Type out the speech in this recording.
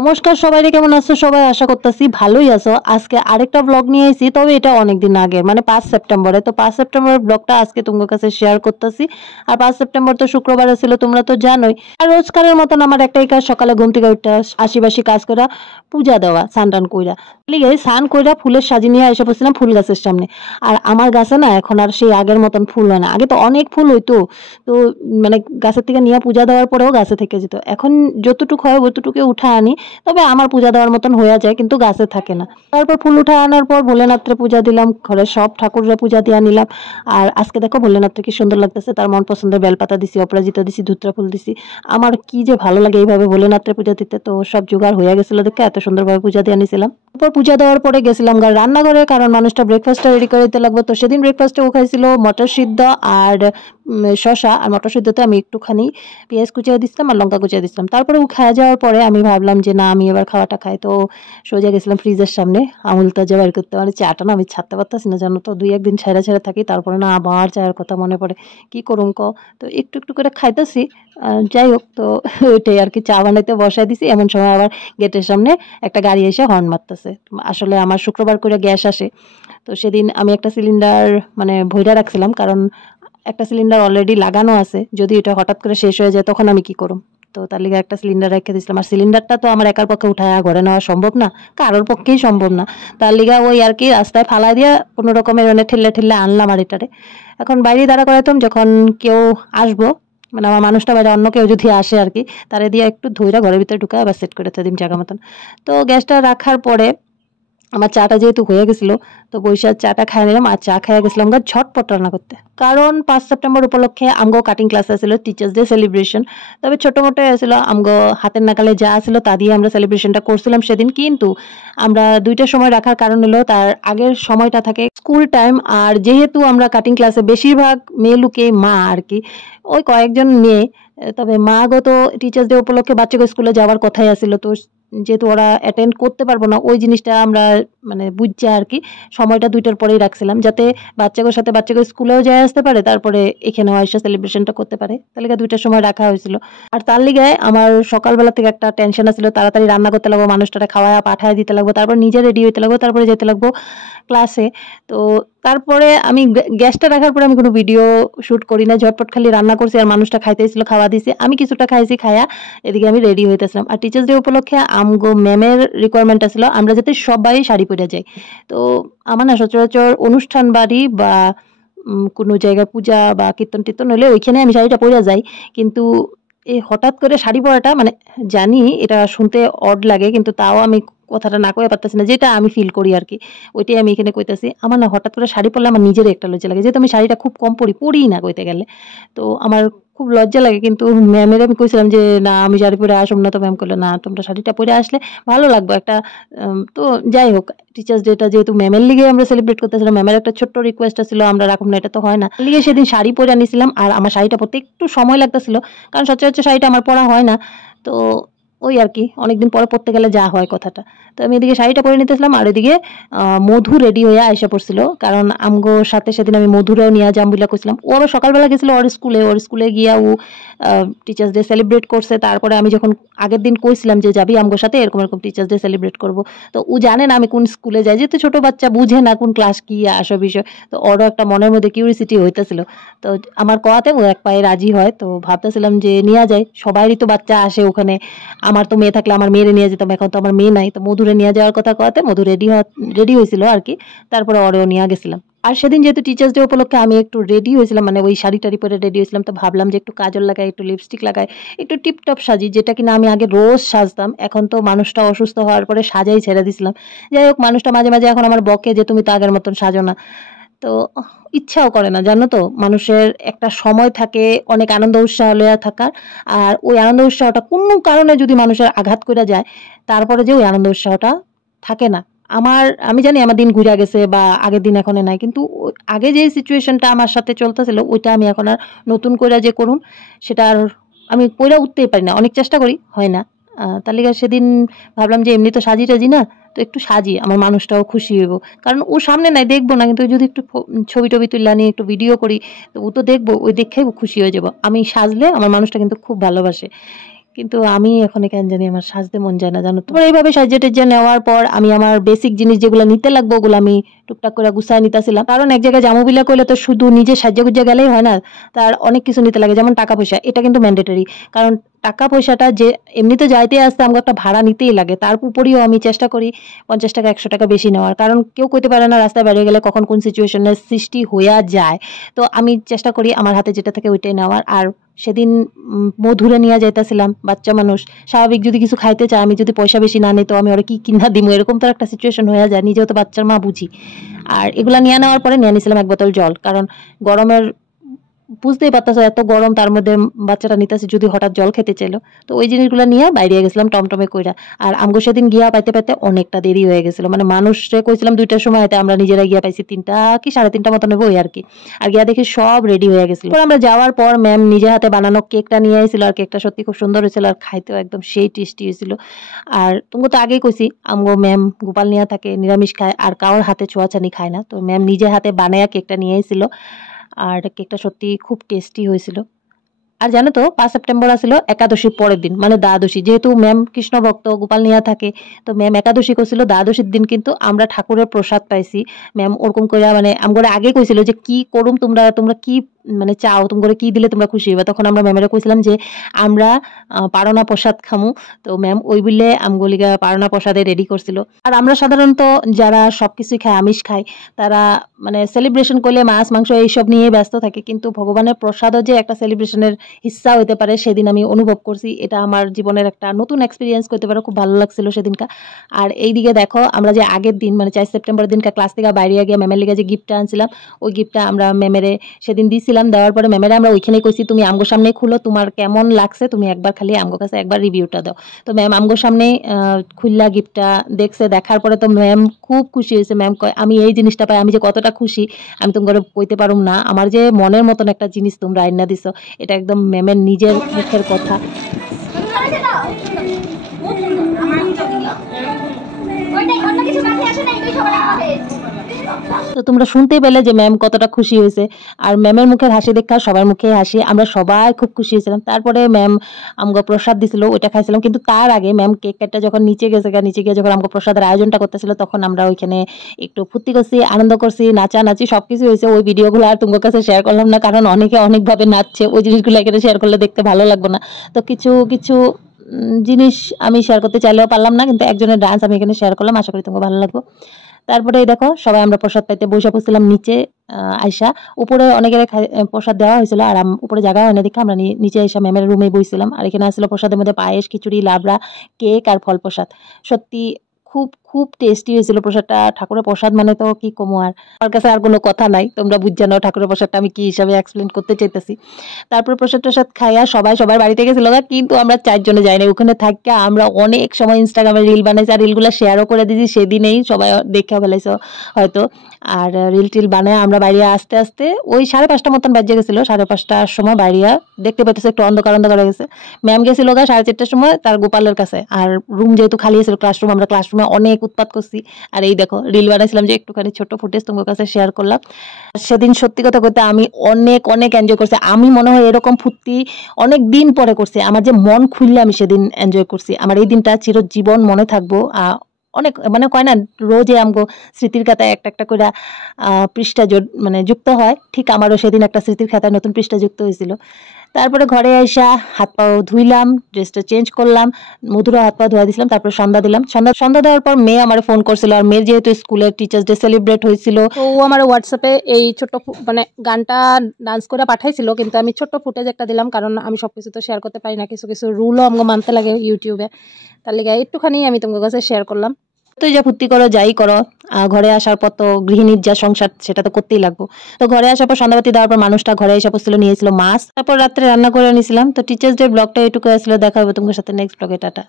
নমস্কার সবাই, কেমন আছো সবাই? আশা করতেছি ভালোই আছো। আজকে আরেকটা ব্লগ নিয়ে এসেছি, তবে এটা অনেকদিন আগের, মানে 5 সেপ্টেম্বরে। তো 5 সেপ্টেম্বরের ব্লগটা আজকে তোমার কাছে শেয়ার করতেছি। আর 5 সেপ্টেম্বর তো শুক্রবার ছিল, তোমরা তো জানোই। আর রোজকারের মতন আমার একটাই কাজ, সকালে ঘুম থেকে উঠে আশিবাসি কাজ করা, পূজা দেওয়া, স্নান টান কইরা লিগে স্নান কইরা ফুলের সাজি নিয়ে এসে পড়ছিলাম ফুল গাছের সামনে। আর আমার গাছে না এখন আর সেই আগের মতন ফুল হয় না। আগে তো অনেক ফুল হইতো, তো মানে গাছের থেকে নিয়ে পূজা দেওয়ার পরেও গাছে থেকে যেত। এখন যতটুকু হয় অতটুকু উঠা আনি, তবে আমার পূজা দেওয়ার মতন হয়ে যায়, কিন্তু গাছে থাকে না। তারপর ফুল উঠা আনার পর ভোলেনাথরে পূজা দিলাম, ঘরের সব ঠাকুররা পূজা দিয়ে নিলাম। আর আজকে দেখো ভোলেনাথরে কি সুন্দর লাগতেছে, তার মন পছন্দের বেলপাতা দিছি, অপরাজিতা দিছি, ধুত্রা ফুল দিছি। আমার কি যে ভালো লাগে এইভাবে ভোলেনাথরে পূজা দিতে। তো সব জোগাড় হয়ে গেছিল দেখে এত সুন্দরভাবে পূজা দিয়ে নিয়েছিলাম। তারপর পূজা দেওয়ার পরে গেছিলাম রান্নাঘরে, কারণ মানুষটা ব্রেকফাস্টটা রেডি করে দিতে লাগবে। তো সেদিন ব্রেকফাস্টে ও খাইছিল মটর সিদ্ধ আর শশা। আর মটর সিদ্ধতে আমি একটুখানি পেঁয়াজ কুচিয়ে দিচ্ছিলাম আর লঙ্কা কুচিয়ে দিচ্ছিলাম। তারপরে ও খাওয়া যাওয়ার পরে আমি ভাবলাম যে না, আমি এবার খাওয়াটা খাই। তো সোজা গেছিলাম ফ্রিজের সামনে আমুল তাজা বের করতে। মানে চাটা না আমি ছাড়তে পারতাছি না, জানো তো, 2-1 দিন ছেড়ে ছেড়ে থাকি, তারপরে না আবার চায়ের কথা মনে পড়ে, কি করুম ক। তো একটু একটু করে খাইতেছি। যাই হোক, তো ওইটাই আর কি, চা বানাইতে বসাই দিছি, এমন সময় আবার গেটের সামনে একটা গাড়ি এসে হর্ন মারতেছে। আসলে আমার শুক্রবার করে গ্যাস আসে। তো সেদিন আমি একটা সিলিন্ডার মানে ভইরা রাখছিলাম, কারণ একটা সিলিন্ডার অলরেডি লাগানো আছে, যদি এটা হঠাৎ করে শেষ হয়ে যায় তখন আমি কি করব। তো তার লিগে একটা সিলিন্ডার রেখে দিয়েছিলাম। আর সিলিন্ডারটা তো আমার একার পক্ষে উঠায় ঘরে নেওয়া সম্ভব না, কারোর পক্ষেই সম্ভব না। তার লিগা ওই আর কি রাস্তায় ফালা দিয়ে কোনো রকমের মানে ঠেললে ঠেললে আনলাম। আর এটারে এখন বাইরে দাঁড়া করাইতাম, যখন কেউ আসবো, মানে আমার মানুষটা বাইরে অন্য কেউ যদি আসে আর কি, তারে দিয়ে একটু ধইরা ঘরের ভিতরে ঢুকে আবার সেট করে দিই জায়গা মতন। তো গ্যাসটা রাখার পরে আমার চাটা যেহেতু হয়ে গেছিল, তো বৈশাখ চাটা খাই নিলাম। আর চা খাইয়া গেছিলাম ঝটপট রান্না করতে, কারণ 5 সেপ্টেম্বর উপলক্ষে আমগো কাটিং ক্লাস আছিল, টিচার্স ডে সেলিব্রেশন। তবে ছোট মোটো আছিল, আমগো হাতের নাগালে যা ছিল তা দিয়ে আমরা সেলিব্রেশনটা করছিলাম সেদিন। কিন্তু আমরা 2টার সময় রাখার কারণ হলো তার আগের সময়টা থাকে স্কুল টাইম। আর যেহেতু আমরা কাটিং ক্লাসে বেশিরভাগ মেয়ে লুকে মা আর কি, ওই কয়েকজন মেয়ে, তবে মা গত টিচার্স ডে উপলক্ষে বাচ্চাকে স্কুলে যাওয়ার কথাই আছিল। তো যেহেতু ওরা অ্যাটেন্ড করতে পারবো না, ওই জিনিসটা আমরা মানে বুঝছি আর কি, সময়টা 2টার পরেই রাখছিলাম, যাতে বাচ্চাদের সাথে বাচ্চাকে স্কুলেও যায় আসতে পারে, তারপরে এখানেও এসে সেলিব্রেশনটা করতে পারে। তার লিগে 2টার সময় রাখা হয়েছিল। আর তার লিগে আমার সকালবেলা থেকে একটা টেনশন আছিল, তাড়াতাড়ি রান্না করতে লাগবো, মানুষটারে খাওয়া পাঠায় দিতে লাগবো, তারপর নিজে রেডি হইতে লাগবো, তারপরে যেতে লাগবো ক্লাসে। তো তারপরে আমি গ্যাসটা রাখার পরে আমি কোনো ভিডিও শুট করি না, ঝটপট খালি রান্না করছি আর মানুষটা খাইতেছিল, খাওয়া দিছি, আমি কিছুটা খাইছি, খায়া এদিকে আমি রেডি হইতেছিলাম। আর টিচার্স ডে উপলক্ষে আমগো ম্যামের রিকোয়ারমেন্ট ছিল আমরা যাতে সবাই শাড়ি পরে যাই। তো আমার না সচরাচর অনুষ্ঠান বাড়ি বা কোনো জায়গায় পূজা বা কীর্তন টির্তন হলে ওইখানে আমি শাড়িটা পরে যাই। কিন্তু এই হঠাৎ করে শাড়ি পরাটা, মানে জানি এটা শুনতে অড লাগে, কিন্তু তাও আমি কথাটা না কইয়া পারতেছি না, যেটা আমি ফিল করি আর কি, ওইটাই আমি এখানে কইতাছি। আমার না হঠাৎ করে শাড়ি পরলে আমার নিজেরই একটা লজ্জা লাগে, যেহেতু আমি শাড়িটা খুব কম পরিই না কইতে গেলে। তো আমার খুব লজ্জা লাগে। কিন্তু ম্যামের আমি কইছিলাম যে না, আমি শাড়ি পরে আসুম না। তো ম্যাম কইলো না, তোমরা শাড়িটা পরে আসলে ভালো লাগবে একটা। তো যাই হোক, টিচার্স ডেটা যেহেতু ম্যামের লিগে আমরা সেলিব্রেট করতেছিলাম, ম্যামের একটা ছোট্ট রিকোয়েস্ট ছিল, আমরা রাখুম না, এটা তো হয় না। লিগে সেদিন শাড়ি পরে আনিছিলাম। আর আমার শাড়িটা পরতে একটু সময় লাগতেছিল, কারণ সচরাচর শাড়িটা আমার পরা হয় না। তো ওই আর কি, অনেকদিন পরে পড়তে গেলে যা হয় কথাটা। তো আমি এদিকে শাড়িটা পরে নিতেছিলাম, আর এদিকে মধু রেডি হয়ে আইসা পড়ছিল, কারণ আমগোর সাথে সেদিন আমি মধুরাও নিয়ে যাম বলে কইছিলাম। ও আবার সকালবেলা গেছিল ওর স্কুলে গিয়া ও টিচার্স ডে সেলিব্রেট করছে। তারপরে আমি যখন আগের দিন কইছিলাম যে যাবি আমগোর সাথে, এরকম এরকম টিচার্স ডে সেলিব্রেট করবো, তো ও জানে না আমি কোন স্কুলে যাই, যেহেতু ছোট বাচ্চা বুঝে না কোন ক্লাস কি আসো বিষয়। তো ওরও একটা মনের মধ্যে কিউরিসিটি হইতেছিল। তো আমার কোয়াতে ও এক পায়ে রাজি হয়। তো ভাবতেছিলাম যে নিয়ে যাই, সবারই তো বাচ্চা আসে ওখানে, আমার তো মেয়ে থাকলে আমার মেয়েরে নিয়ে যেতাম, এখন তো আমার মেয়ে নাই। তো মধুরে নিয়ে যাওয়ার কথা কোয়াতে মধু রেডি হয়েছিল আর কি, তারপরে ওরেও নিয়ে গেছিলাম। আর সেদিন যেহেতু টিচার্স ডে উপলক্ষে আমি একটু রেডি হয়েছিলাম, মানে ওই শাড়ি টাড়ি পরে রেডি হয়েছিলাম, তো ভাবলাম যে একটু কাজল লাগাই, একটু লিপস্টিক লাগাই, একটু টিপটপ সাজি, যেটা কিনা আমি আগে রোজ সাজতাম। এখন তো মানুষটা অসুস্থ হওয়ার পরে সাজাই ছেড়ে দিছিলাম। যাই হোক, মানুষটা মাঝে মাঝে এখন আমার বকে যে তুমি তো আগের মতন সাজো না। তো ইচ্ছাও করে না, জানো তো, মানুষের একটা সময় থাকে অনেক আনন্দ উৎসাহ লইয়া থাকার। আর ওই আনন্দ উৎসাহটা কোনো কারণে যদি মানুষের আঘাত করে যায়, তারপরে যে ওই আনন্দ উৎসাহটা থাকে না। আমি জানি আমার দিন ঘুরে গেছে বা আগের দিন এখন নাই, কিন্তু আগে যে সিচুয়েশনটা আমার সাথে চলতেছিল ওইটা আমি এখন আর নতুন করে যে করুম, সেটা আর আমি কইরা উঠতেই পারি না, অনেক চেষ্টা করি, হয় না। তার লিগা সেদিন ভাবলাম যে এমনি তো সাজি টাজি না, তো একটু সাজি, আমার মানুষটাও খুশি হইব। কারণ ও সামনে নাই, দেখবো না, কিন্তু যদি একটু ছবি টবি তুললা নিয়ে একটু ভিডিও করি, তো ও তো দেখবো, ওই দেখেই ও খুশি হয়ে যাবো। আমি সাজলে আমার মানুষটা কিন্তু খুব ভালোবাসে। কিন্তু আমি এখন কেন জানি আমার সাজতে মন যায় না, জানো তো। এইভাবে সাজিয়ে টেজে নেওয়ার পর আমি আমার বেসিক জিনিস যেগুলো নিতে লাগবে ওগুলো আমি টুকটাক করে গুছায় নিতেছিলাম, কারণ এক জায়গায় জামু বিলা করলে তো শুধু নিজে সাজিয়ে গুজিয়ে গেলেই হয় না, তার অনেক কিছু নিতে লাগে, যেমন টাকা পয়সা, এটা কিন্তু ম্যান্ডেটরি, কারণ টাকা পয়সাটা যে এমনিতে যাইতে আসতে আমাকে একটা ভাড়া নিতেই লাগে, তার উপরেও আমি চেষ্টা করি 50 টাকা 100 টাকা বেশি নেওয়ার, কারণ কেউ কইতে পারে না রাস্তায় বেরিয়ে গেলে কখন কোন সিচুয়েশনের সৃষ্টি হইয়া যায়। তো আমি চেষ্টা করি আমার হাতে যেটা থাকে ওইটাই নেওয়ার। আর সেদিন মধুরে নিয়ে যাইতেছিলাম, বাচ্চা মানুষ স্বাভাবিক যদি কিছু খাইতে চায়, আমি যদি পয়সা বেশি না নিই তো আমি ওরা কি কিনা দিব, এরকম তো একটা সিচুয়েশন হয়ে যায়, নিজেও তো বাচ্চার মা বুঝি। আর এগুলা নিয়ে নেওয়ার পরে নিয়ে নিয়েছিলাম 1 বোতল জল, কারণ গরমের বুঝতেই পারতেছো এত গরম, তার মধ্যে বাচ্চারা নিতেছে যদি হঠাৎ জল খেতে চাইলো, তো ওই জিনিসগুলো নিয়ে বাইরে গেছিলাম টমটমে কইরা। আর আমগো সেদিন গিয়া পাইতে পাইতে অনেকটা দেরি হয়ে গেছিল, মানে মানুষরে কইছিলাম 2টার সময়, আমরা নিজেরা গিয়া পাইছি 3টা কি 3:30 মতো নেবো আর কি। আর গিয়া দেখি সব রেডি হয়ে গেছিল। আমরা যাওয়ার পর ম্যাম নিজে হাতে বানানো কেকটা নিয়ে এসেছিল, আর কেকটা সত্যি খুব সুন্দর হয়েছিল, আর খাইতেও একদম সেই টেস্টি হয়েছিল। আর তুমি তো আগেই কইছি আমগো ম্যাম গোপাল নিয়া থাকে, নিরামিষ খায়, আর কারোর হাতে ছোঁয়াছানি খায় না, তো ম্যাম নিজে হাতে বানায়া কেকটা নিয়ে এসেছিল, আর কেকটা সত্যি খুব টেস্টি হয়েছিল। আর জানো তো 5 সেপ্টেম্বর আসলো একাদশীর পরের দিন, মানে দ্বাদশী, যেহেতু ম্যাম কৃষ্ণ ভক্ত গোপাল নিয়া থাকে, তো ম্যাম একাদশী করছিল, দ্বাদশীর দিন কিন্তু আমরা ঠাকুরের প্রসাদ পাইছি। ম্যাম ওরকম করে মানে আমগরে আগে কইছিল যে কি করুম, তোমরা তোমরা কি মানে চাও, তোমরা কি দিলে তোমরা খুশি হবে, তখন আমরা ম্যামেরা কইছিলাম যে আমরা পারনা প্রসাদ খামু। তো ম্যাম ওই বললে আমগলিগা পারনা প্রসাদে রেডি করছিল। আর আমরা সাধারণত যারা সবকিছুই খায়, আমিষ খায়, তারা মানে সেলিব্রেশন করলে মাছ মাংস এইসব নিয়ে ব্যস্ত থাকে, কিন্তু ভগবানের প্রসাদও যে একটা সেলিব্রেশনের হিস্সা হইতে পারে সেদিন আমি অনুভব করছি, এটা আমার জীবনের একটা নতুন এক্সপিরিয়েন্স করতে পারে, খুব ভালো লাগছিল সেদিনকা। আর এইদিকে দেখো আমরা যে আগের দিন মানে 4 সেপ্টেম্বরের দিনকা ক্লাস থেকে বাইরে গিয়ে ম্যামের লিগে যে গিফটটা আনছিলাম, ওই গিফটটা আমরা ম্যামেরে সেদিন দিয়েছিলাম, দেওয়ার পরে ম্যামেরা আমরা ওইখানেই কইছি তুমি আমগোর সামনে খুলো, তোমার কেমন লাগছে তুমি একবার খালি আমগো কাছে একবার রিভিউটা দাও। তো ম্যাম আমগোর সামনে খুললা গিফটটা দেখছে, দেখার পরে তো ম্যাম খুব খুশি হয়েছে। ম্যাম কয় আমি এই জিনিসটা পাই আমি যে কতটা খুশি আমি তোমাকে কইতে পারুম না, আমার যে মনের মতন একটা জিনিস তোমরা আইনা দিছো, এটা একদম ম্যামের নিজের মুখের কথা। তো তোমরা শুনতেই পেলে যে ম্যাম কতটা খুশি হয়েছে, আর ম্যামের মুখের হাসি দেখা সবার মুখে হাসি, আমরা সবাই খুব খুশি হয়েছিলাম। তারপরে ম্যাম আমগো প্রসাদ দিছিল, ওইটা খাইছিলাম, কিন্তু তার আগে ম্যাম কেক কাটটা যখন নিচে গিয়ে যখন আমগো প্রসাদের আয়োজনটা করতেছিল, তখন আমরা ওইখানে একটু ফুর্তি করছি, আনন্দ করছি, নাচানাচি সবকিছু হয়েছে। ওই ভিডিওগুলো আর তোমার কাছে শেয়ার করলাম না, কারণ অনেকে অনেকভাবে নাচছে, ওই জিনিসগুলো এখানে শেয়ার করলে দেখতে ভালো লাগবে না। তো কিছু কিছু জিনিস আমি শেয়ার করতে চাইলেও পারলাম না, কিন্তু একজনের ডান্স আমি এখানে শেয়ার করলাম, আশা করি তোমাকে ভালো লাগবে। তারপরে দেখো সবাই আমরা প্রসাদ পাইতে বসে পড়ছিলাম নিচে, আইসা উপরে অনেকের প্রসাদ দেওয়া হয়েছিল, আর উপরে জায়গা হয় না দেখে আমরা নিচে আইসা ম্যামের রুমে বইছিলাম। আর এখানে আসলে প্রসাদের মধ্যে পায়েস, খিচুড়ি, লাবড়া, কেক আর ফল প্রসাদ। সত্যি খুব খুব টেস্টি হয়েছিল প্রসাদটা। ঠাকুরের প্রসাদ মানে তো কি কমো, আর আমার কাছে আর কোনো কথা নাই, তোমরা বুঝ নাও ঠাকুরের প্রসাদটা আমি কি হিসাবে এক্সপ্লেন করতে চাইতেছি। তারপর প্রসাদ টসাদ খাইয়া সবাই সবার বাড়িতে গেছিল, কিন্তু আমরা 4 জনে যাইনি, ওখানে থাকি আমরা অনেক সময় ইনস্টাগ্রামে রিল বানাইছি, আর রিলগুলো শেয়ারও করে দিয়েছি সেদিনেই, সবাই দেখে ফেলাইছো হয়তো। আর রিল টিল বানায় আমরা বাইরে আস্তে আস্তে ওই 5:30 মতন বাজে গেছিল, 5:30টার সময় বাইরিয়া দেখতে পেতেছে একটু অন্ধকার অন্ধকার হয়ে গেছে। ম্যাম গেছিল 4:30টার সময় তার গোপালের কাছে, আর রুম যেহেতু খালি ছিল ক্লাসরুম, আমরা ক্লাসরুমে অনেক উৎপাত করছি। আর এই দেখো রিল বানাইছিলাম যে একটুখানি ছোট ফুটেজ তোমার কাছে শেয়ার করলাম। সেদিন সত্যি কথা বলতে আমি অনেক অনেক এনজয় করছি, আমি মনে হয় এরকম ফুর্তি অনেক দিন পরে করছি, আমার যে মন খুললে আমি সেদিন এনজয় করছি, আমার এই দিনটা চিরজীবন মনে থাকবো। অনেক মানে কয় না রোজে আমগো স্মৃতির খাতায় একটা একটা করে পৃষ্ঠা মানে যুক্ত হয়, ঠিক আমারও সেদিন একটা স্মৃতির খাতায় নতুন পৃষ্ঠা যুক্ত হয়েছিল। তারপরে ঘরে আইসা হাত পা ধুইলাম, ড্রেসটা চেঞ্জ করলাম, মধুরা হাত পা ধোয়া দিছিলাম, তারপর সন্ধ্যা দিলাম। সন্ধ্যা দেওয়ার পর মেয়ে আমার ফোন করছিল, আর মেয়ের যেহেতু স্কুলের টিচার্স ডে সেলিব্রেট হয়েছিল, তো ও আমার হোয়াটসঅ্যাপে এই ছোট্ট মানে গানটা ডান্স করে পাঠাইছিল, কিন্তু আমি ছোট্ট ফুটেজ একটা দিলাম, কারণ আমি সবকিছু তো শেয়ার করতে পারি না, কিছু কিছু রুলও আমাকে মানতে লাগে ইউটিউবে, তার লিগে একটুখানি আমি তোমার কাছে শেয়ার করলাম। তুই যা ফুর্তি করো যাই করো, ঘরে আসার পর তো গৃহিণীর যা সংসার সেটা তো করতেই লাগবো। তো ঘরে আসার পর সন্ধ্যাবাতি দেওয়ার পর মানুষটা ঘরে এসে পড়ছিল, নিয়েছিল মাছ, তারপর রাত্রে রান্না করে নিয়েছিলাম। তো টিচার্স ডে ব্লগটা এটুকু আসলে দেখা হবে তোমার সাথে নেক্সট ব্লগে, টাটা।